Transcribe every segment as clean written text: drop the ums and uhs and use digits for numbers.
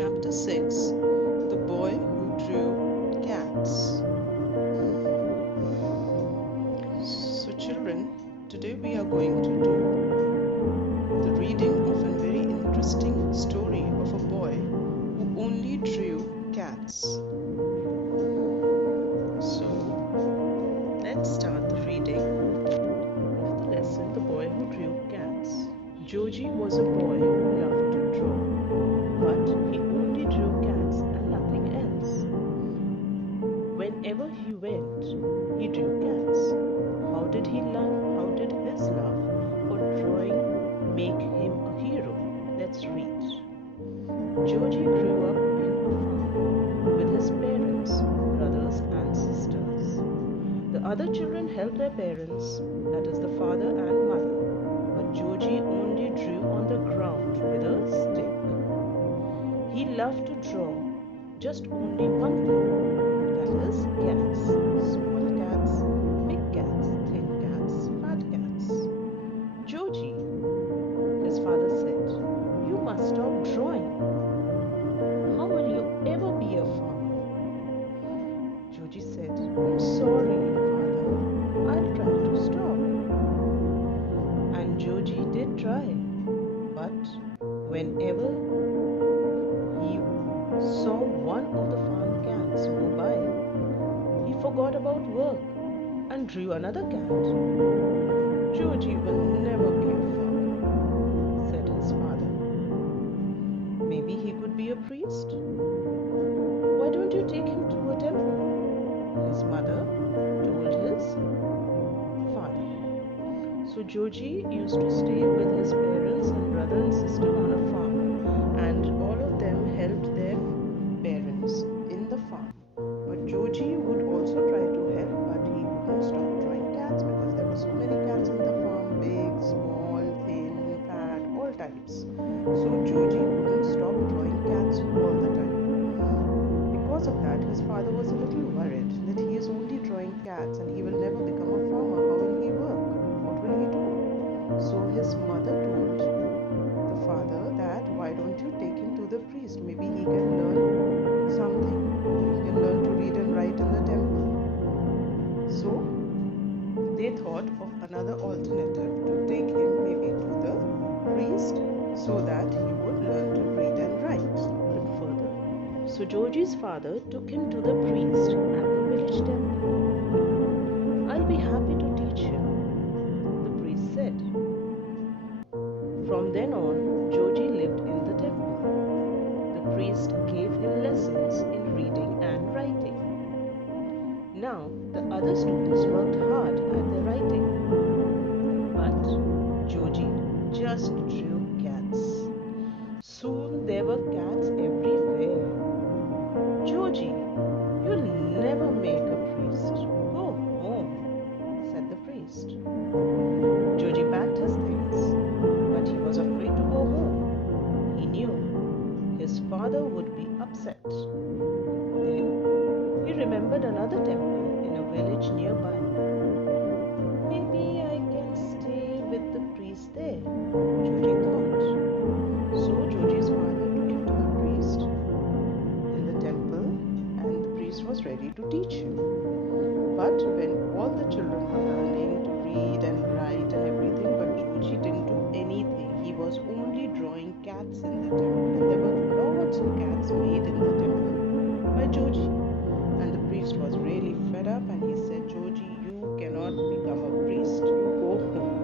Chapter 6, The Boy Who Drew Cats. So children, today we are going to do the reading of a very interesting story of a boy who only drew cats. So let's start the reading of the lesson, The Boy Who Drew Cats. Joji was a boy who loved to draw, but he only drew cats and nothing else. Whenever he went, he drew cats. How did his love for drawing make him a hero? Let's read. Joji grew up in a farm with his parents, brothers and sisters. The other children helped their parents, that is the father and mother, but Joji only drew on the ground with a stick. He loved to draw just only one thing, that is cats. Small cats, big cats, thin cats, fat cats. Joji, his father said, you must stop drawing. How will you ever be a farmer? Joji said, I'm sorry, father. I'll try to stop. And Joji did try, but whenever he saw one of the farm cats go by, he forgot about work and drew another cat. Joji will never be a farmer, said his father. Maybe he could be a priest. Why don't you take him to a temple? His mother told his father. So Joji used to stay with his parents and brother and sister on a farm, and all of them helped their parents in the farm. But Joji would also try to help, but he couldn't stop drawing cats because there were so many cats in the farm, big, small, thin, fat, all types. So Joji couldn't stop drawing cats all the time. Because of that, his father was a little worried that he is only drawing cats and he will never become a farmer. How will he work? What will he do? So his mother told the father that why don't you take him to the priest? Maybe he can learn something. He can learn to read and write in the temple. So they thought of another alternative to take him maybe to the priest so that he would learn to read and write even further. So Joji's father took him to the priest at the village temple. I'll be happy to teach him, the priest said. From then on, Joji lived in the temple. The priest gave him lessons in reading and writing. Now, the other students worked hard at their writing, but Joji just drew cats. Soon there were cats everywhere. Joji, you'll never make a priest. Go home, said the priest. Joji packed his things, but he was afraid to go home. He knew his father would be upset. Then he remembered another temple in a village nearby. Maybe I can stay with the priest there, Joji thought. So Joji's father took him to the priest in the temple, and the priest was ready to teach him. But when all the children were learning to read and write and everything, but Joji didn't do anything. He was only drawing cats in the temple, and there were lots of cats made in the temple by Joji. And the priest was really fed up, and he said, Joji, you cannot become a priest. You go home.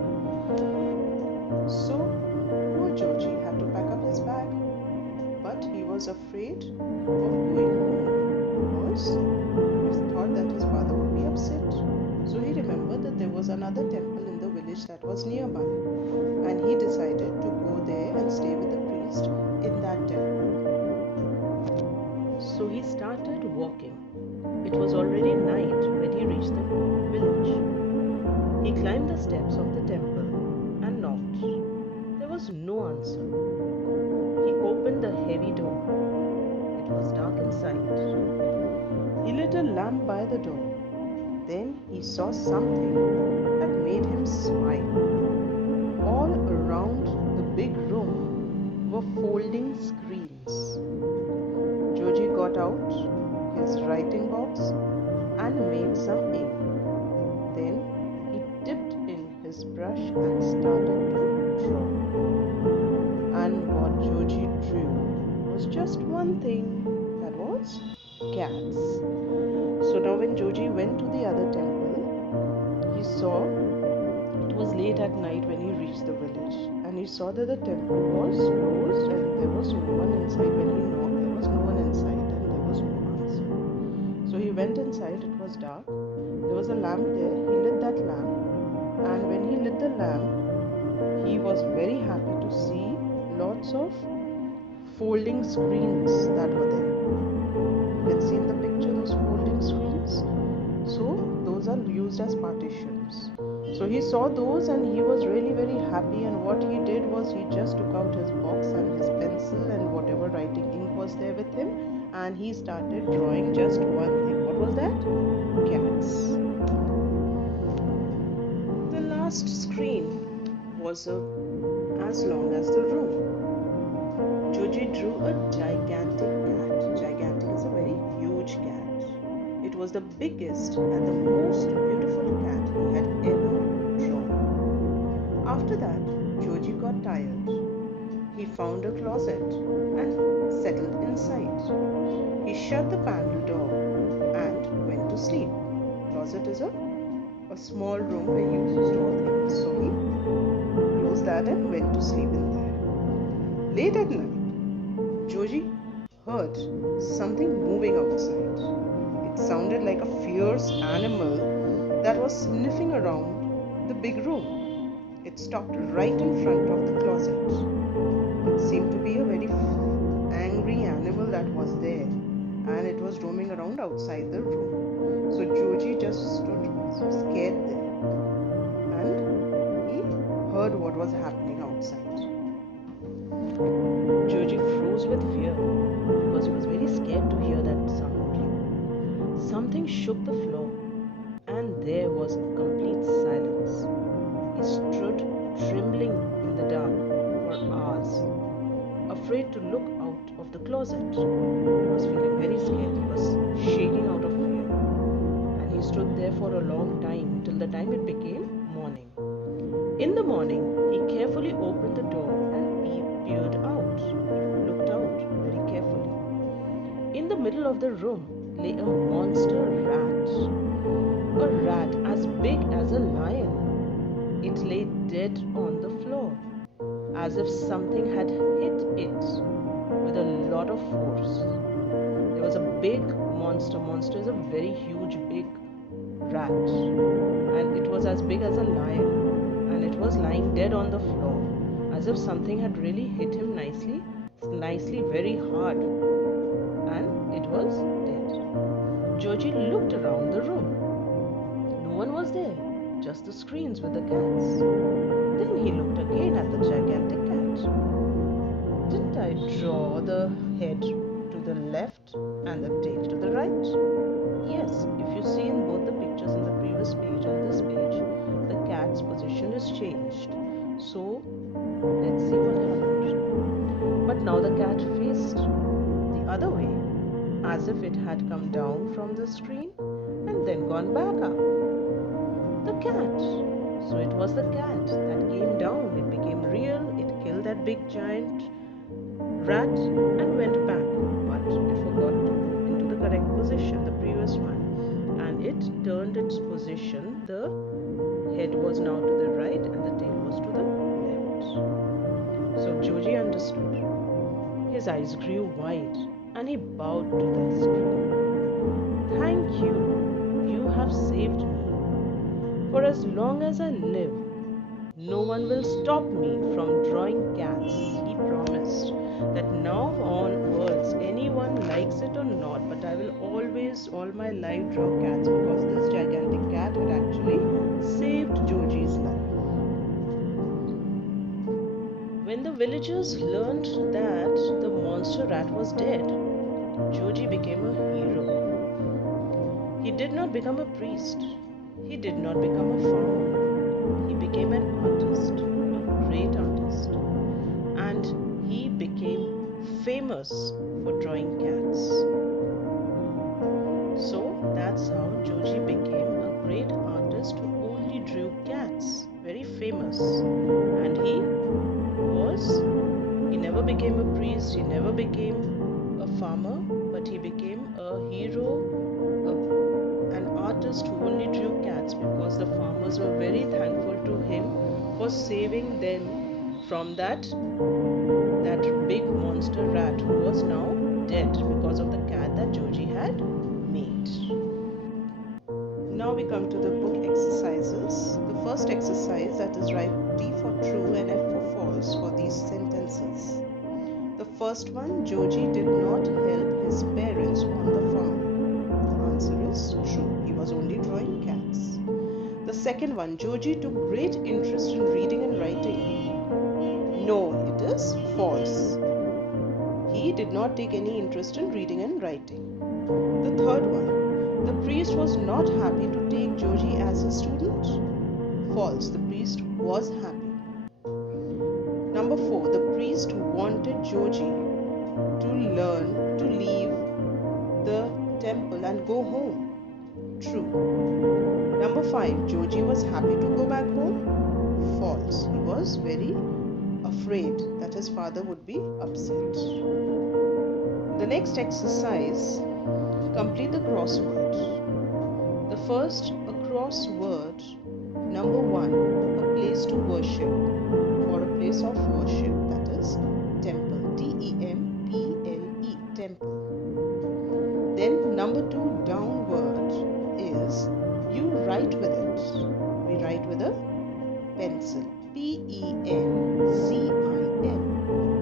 So poor Joji had to pack up his bag, but he was afraid of going home because he thought that his father would be upset. So he remembered that there was another temple in the village that was nearby, and he decided to go there and stay with the priest in that temple. So he started walking. It was already night when he reached the village. He climbed the steps of the temple and knocked. There was no answer. He opened the heavy door. It was dark inside. He lit a lamp by the door. Then he saw something that made him smile. All around the big room were folding screens. cats and made some ink. Then he dipped in his brush and started to draw. And what Joji drew was just one thing, that was cats. So now when Joji went to the other temple, he saw it was late at night when he reached the village, and he saw that the temple was closed and there was no one inside. When he knocked, there was no one inside and there was no answer. So he went inside, it was dark. There was a lamp there, he lit that lamp, and when he lit the lamp, he was very happy to see lots of folding screens that were there. You can see in the picture those folding screens. So those are used as partitions. So he saw those and he was really very happy, and what he did was he just took out his box and his pencil and whatever writing ink was there with him, and he started drawing just one thing. What was that? Cats. The last screen was as long as the room. Joji drew a gigantic cat. Gigantic is a very huge cat. It was the biggest and the most beautiful cat he had ever drawn. After that, Joji got tired. He found a closet and settled inside. He shut the panel door and went to sleep. Closet is a small room where you store things. So he closed that and went to sleep in there. Late at night, Joji heard something moving outside. It sounded like a fierce animal that was sniffing around the big room. It stopped right in front of the closet. It seemed to be a very angry animal that was there, and it was roaming around outside the room. So Joji just stood scared there, and he heard what was happening outside. Joji froze with fear because he was very scared to hear that sound. Something shook the floor, and there was complete silence. He stood trembling in the dark for hours, afraid to look out of the closet. He was feeling very scared. He was shaking out of fear, and he stood there for a long time till the time it became morning. In the morning, he carefully opened the door and peered out. He looked out very carefully. In the middle of the room lay a monster rat. A rat as big as a lion. It lay dead on the floor, as if something had hit it with a lot of force. There was a big monster. Monster is a very huge, big rat, and it was as big as a lion, and it was lying dead on the floor, as if something had really hit him nicely, very hard, and it was dead. Joji looked around the room. No one was there, just the screens with the cats. Then he looked again at the gigantic cat. Didn't I draw the head to the left and the tail to the right? Yes, if you see in both the pictures in the previous page and this page, the cat's position is changed. So, let's see what happened. But now the cat faced the other way, as if it had come down from the screen and then gone back up. The cat. So it was the cat that came down. It became real. It killed that big giant rat and went back. But it forgot to go into the correct position, the previous one. And it turned its position. The head was now to the right and the tail was to the left. So Joji understood. His eyes grew wide and he bowed to the screen. Thank you. You have saved me. For as long as I live, no one will stop me from drawing cats. He promised that now onwards, anyone likes it or not, but I will always, all my life, draw cats, because this gigantic cat had actually saved Joji's life. When the villagers learned that the monster rat was dead, Joji became a hero. He did not become a priest. He did not become a farmer. He became an artist, a great artist. And he became famous for drawing cats. So that's how Joji became a great artist who only drew cats. Very famous. And he never became a priest, he never became a farmer, but he became a hero, an artist who only drew cats, because the farmers were very thankful to him for saving them from that big monster rat who was now dead because of the cat that Joji had made. Now we come to the book exercises. The first exercise, that is write T for true and F for false for these sentences. The first one, Joji did not help his parents on the farm. Answer is true. He was only drawing cats. The second one, Joji took great interest in reading and writing. No, it is false. He did not take any interest in reading and writing. The third one, the priest was not happy to take Joji as a student. False. The priest was happy. Number 4, the priest wanted Joji to learn to leave the temple and go home. True. Number 5, Joji was happy to go back home. False. He was very afraid that his father would be upset. The next exercise, complete the crossword. The first, a crossword. Number 1, a place to worship, or a place of worship, that is temple. T-E-M-P-L-E, temple. Then number 2, downward, is you write with it. We write with a pencil. P-E-N-C-I-L,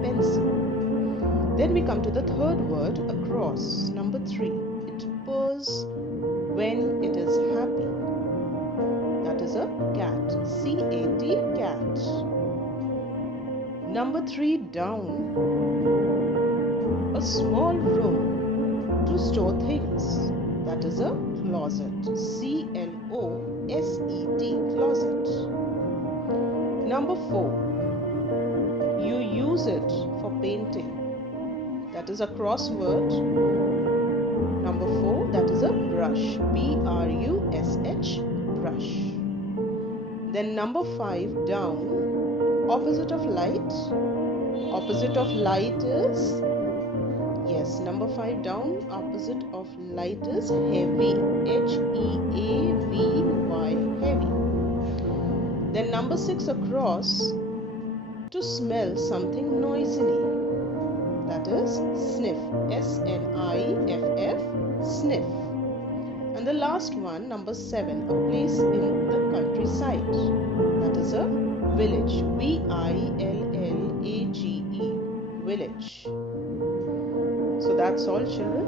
pencil. Then we come to the third word, across. Number 3, it purrs when it is happy. That is a cat. C-A-T, cat. Number 3, down. A small room to store things. That is a closet. C-L-O-S-E-T, closet. Number 4, you use it for painting. That is a crossword. Number 4, that is a brush. B-R-U-S-H, brush. Then number 5, down. Opposite of light. Opposite of light is, yes, number 5, down. Opposite of light is heavy. H-E-A-V-Y, heavy. Then number 6, across. To smell something noisily. That is sniff. S-N-I-F-F, sniff. And the last one, number 7, a place in the countryside. That is a village. V-I-L-L-A-G-E, village. So that's all, children.